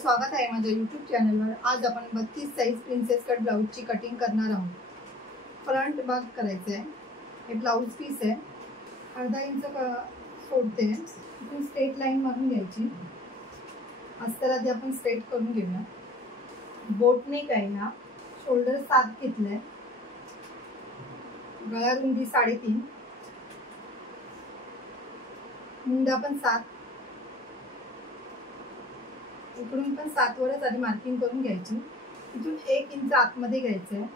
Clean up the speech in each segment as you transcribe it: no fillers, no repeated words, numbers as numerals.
स्वागत आहे माझ्या YouTube चॅनलवर। आज आपण 32 साइज प्रिन्सेस कट ब्लाउजची कटिंग करणार आहोत। फ्रंट भाग करायचा आहे। हे ब्लाउज पीस आहे, अर्धा इंच सोडते। इथून स्ट्रेट लाईन मारून घ्यायची। अस्तर आधी आपण स्ट्रेट करून घेऊया। बोट नेक आहे हा, शोल्डर 7 घेतलाय, गळा रुंदी 3.5, मुंडा पण 7, इकडून पण 7 वरच आधी मार्किंग करून घ्यायची। इथून 1 इंच आतमध्ये घ्यायचं आहे,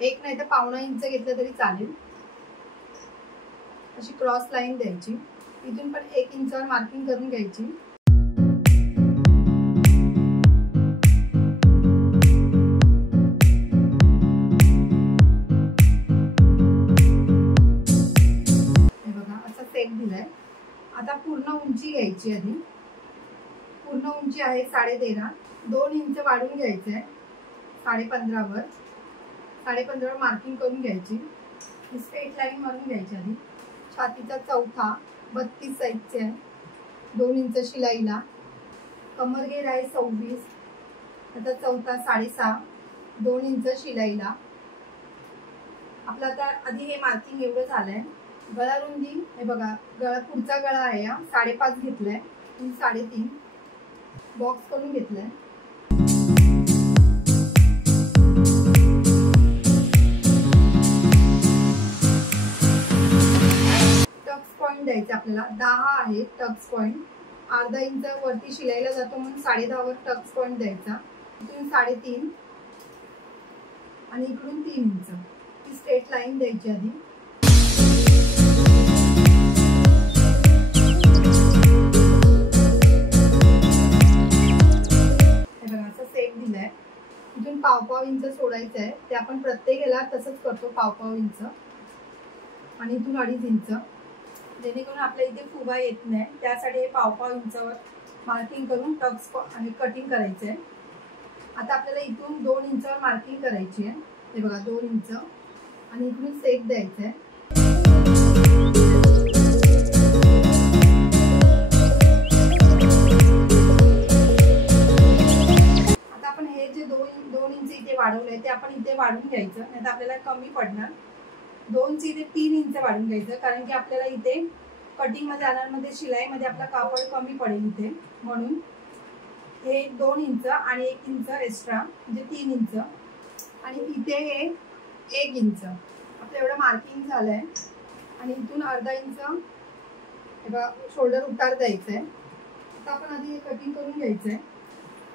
1 नाही तर 1.5 इंच घेतलं तरी चालेल। अशी क्रॉस लाईन द्यायची, इथून पण 1 इंचवर मार्किंग करून घ्यायची। हे बघा असा सेट दिलाय। आता पूर्ण उंची घ्यायची आधी। पूर्ण उंची आहे 13.5, 2 इंच वाढून घ्यायचं आहे 15.5 वर। 15.5 वर मार्किंग करून घ्यायची। स्ट्रेट लाईन मारून घ्यायची आधी। छातीचा चौथा 32 साइजचे आहे, 2 इंच शिलाईला। कमर घेर आहे 26, आता चौथा 6.5, 2 इंच शिलाईला। आपला आता आधी हे मार्किंग एवढं झालंय। गळा रुंदी हे बघा, गळा पुढचा गळा आहे हा 5.5 घेतलाय, 3.5 बॉक्स करून घेतलाय। टक्स पॉइंट द्यायचा आपल्याला 10 आहे टक्स पॉइंट। अर्धा इंच वरती शिलाईला जातो म्हणून 10.5 वर टक्स पॉइंट द्यायचा। इथून 3.5 आणि इकडून 3 इंच ही स्ट्रेट लाईन द्यायची आधी। इथून 1.5 इंच सोडायचं आहे, ते आपण प्रत्येक याला तसंच करतो 1.5 इंच आणि इथून 2.5 इंच, जेणेकरून आपल्या इथे फुगा येत नाही त्यासाठी हे 1.5 इंचावर मार्किंग करून टक्स आणि कटिंग करायचं आहे। आता आपल्याला इथून 2 इंचावर मार्किंग करायची आहे। हे बघा 2 इंच आणि इकडून सेट द्यायचं आहे। दोन इंच इथे वाढवलंय ते आपण इथे वाढून घ्यायचं, नाही तर आपल्याला कमी पडणार। 2 चे इथे 3 इंच वाढून घ्यायचं, कारण की आपल्याला इथे कटिंग मध्ये जाण्यामध्ये शिलाईमध्ये आपला कापड कमी पडेल इथे, म्हणून हे 2 इंच आणि 1 इंच एक्स्ट्रा म्हणजे 3 इंच आणि इथे हे 1 इंच आपलं एवढं मार्किंग झालंय। आणि इथून अर्धा इंच हे बघा शोल्डर उतार द्यायचंय। आता आपण आधी हे कटिंग करून घ्यायचंय।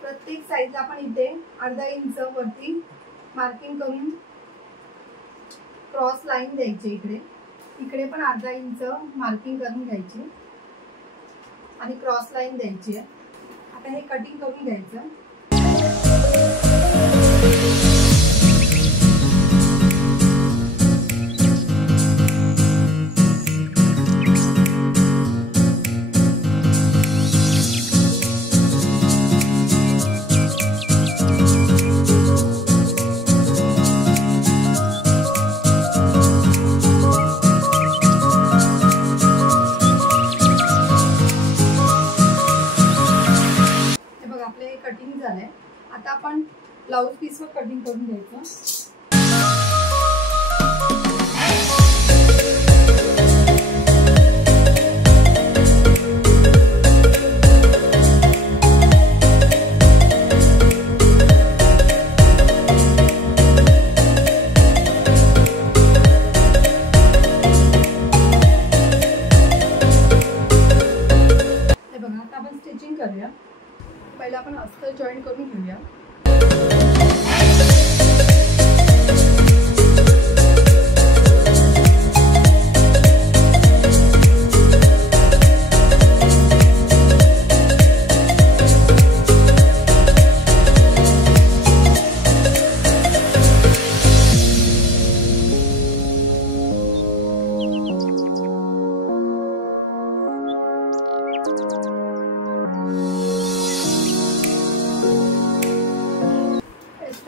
प्रत्येक साइडला आपण इथे अर्धा इंच वरती मार्किंग करून क्रॉस लाईन द्यायची। इकडे पण अर्धा इंच मार्किंग करून घ्यायची आणि क्रॉस लाईन द्यायची आहे। आता हे कटिंग करून घ्यायचं। कटिंग झालंय। आता आपण ब्लाउज पीसवर कटिंग करून घ्यायचं। हे बघा आता आपण स्टिचिंग करूया। पहले आपण अस्तर जॉईन करून घेऊया।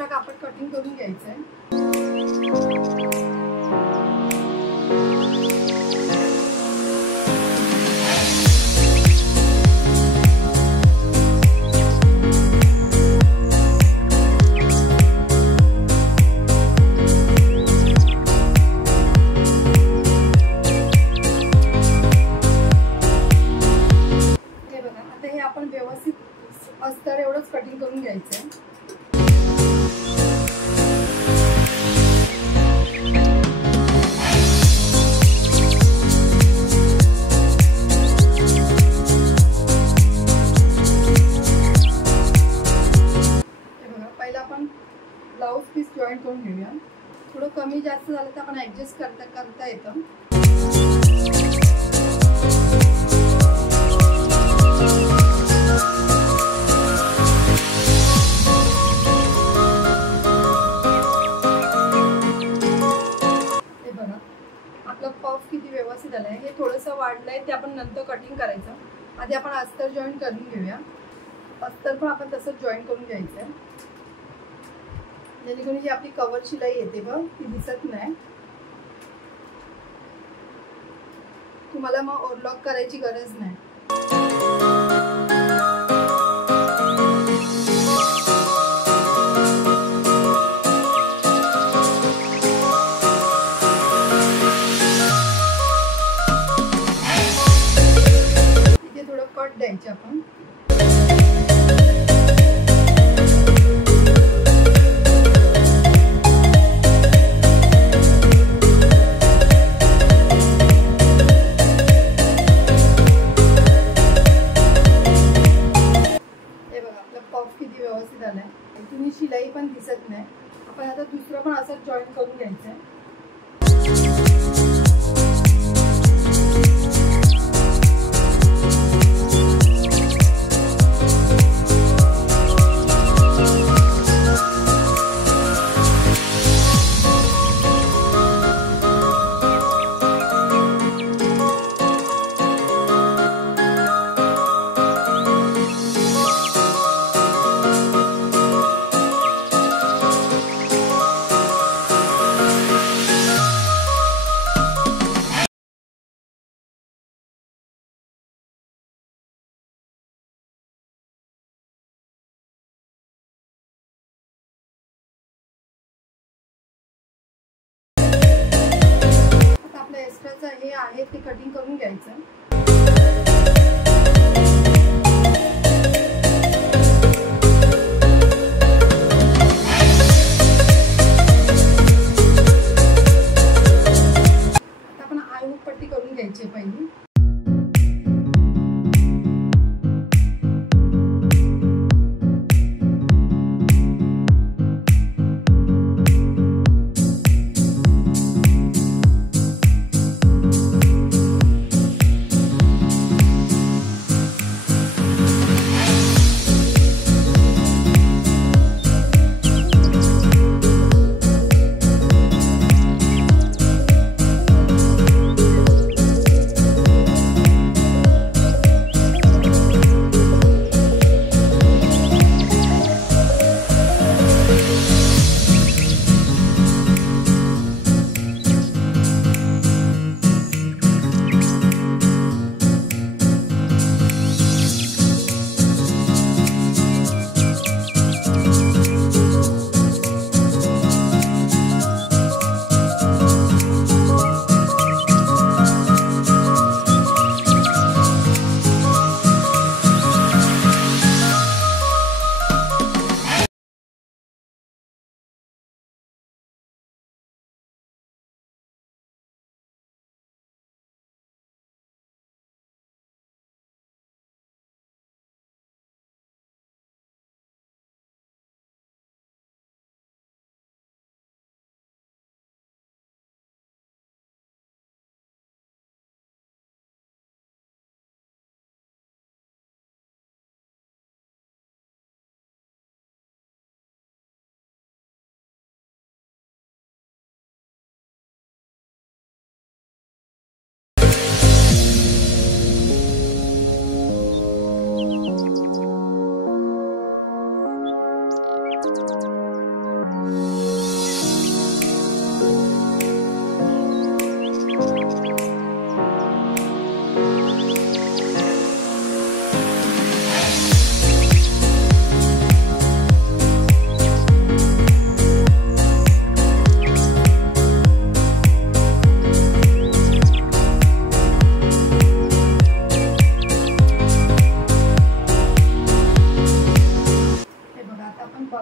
कापड कटिंग करून घ्यायचंय। आपण व्यवस्थित अस्तर एवढंच कटिंग करून घ्यायचं आहे. ब्लाउज पीस जॉईन करून घेऊया. थोडं कमी जास्त झालं तर आपण ऍडजस्ट करता येतं. हे बघा आपलं पफ किती व्यवस्थित आलंय. हे थोडंसं वाढलंय ते आपण नंतर कटिंग करायचं. आधी आपण अस्तर जॉईन करून घेऊया. अस्तर पण आपण तसंच जॉईन करून घ्यायचं आहे, जेणेकरून जी आपली कव्हर शिलाई येते बघ ती दिसत नाही. तुम्हाला मग ओव्हरलॉक करायची गरज नाही. इथे थोडं कट द्यायचे आपण. व्यवस्थित आलाय. तुम्ही शिलाई पण दिसत नाही. आपण आता दुसरं पण असं जॉईन करून घ्यायचं आहे. एक्स्ट्राचं हे आहे ते कटिंग करून घ्यायचं. आता आपण आयहूक पट्टी करून घ्यायची पहिली.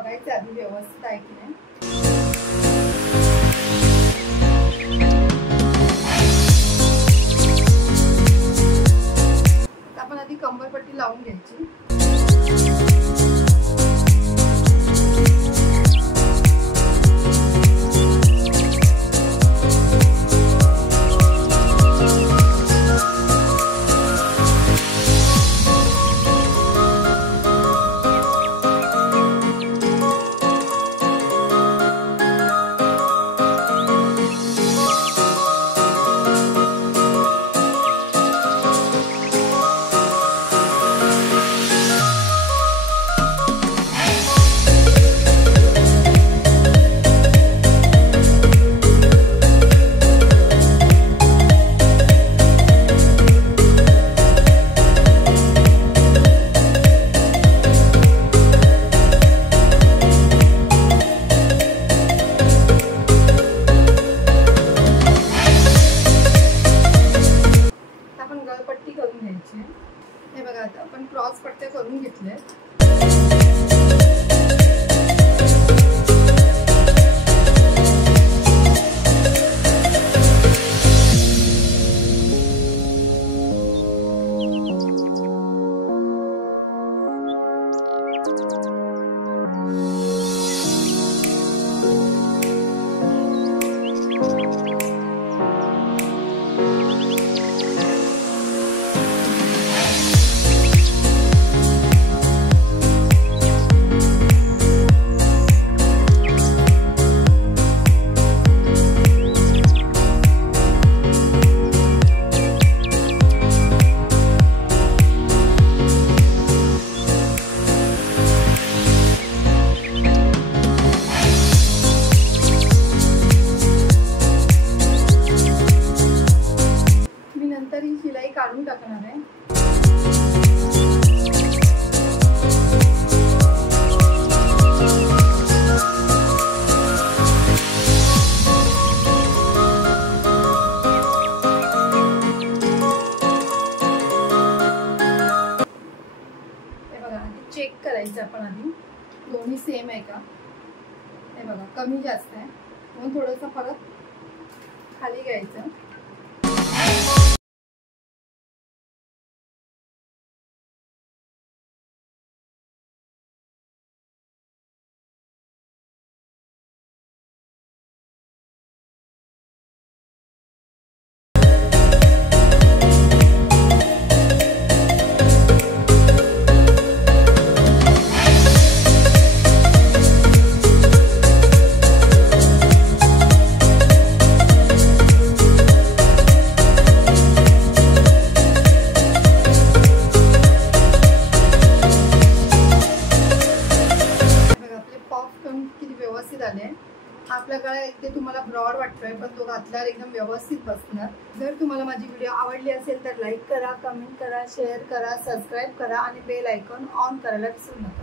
बघायचं आधी व्यवस्थित आहे की नाही. आपण आधी कंबरपट्टी लावून घ्यायची. गळपट्टी करून घ्यायची. हे बघा आता आपण क्रॉस पट्ट्या करून घेतले. शिलाई काढून टाकणार आहे. हे बघा आधी चेक करायचं आपण आधी दोन्ही सेम आहे का. हे बघा कमी जास्त आहे म्हणून थोडंसं परत खाली घ्यायचं. किती व्यवस्थित आले. आपला गळा एक ते तुम्हाला ब्रॉड वाटतोय पण तो घातल्यावर एकदम व्यवस्थित बसणार. जर तुम्हाला माझी व्हिडिओ आवडली असेल तर लाईक करा, कमेंट करा, शेअर करा, सबस्क्राईब करा आणि बेल आयकॉन ऑन करायला विसरू नका.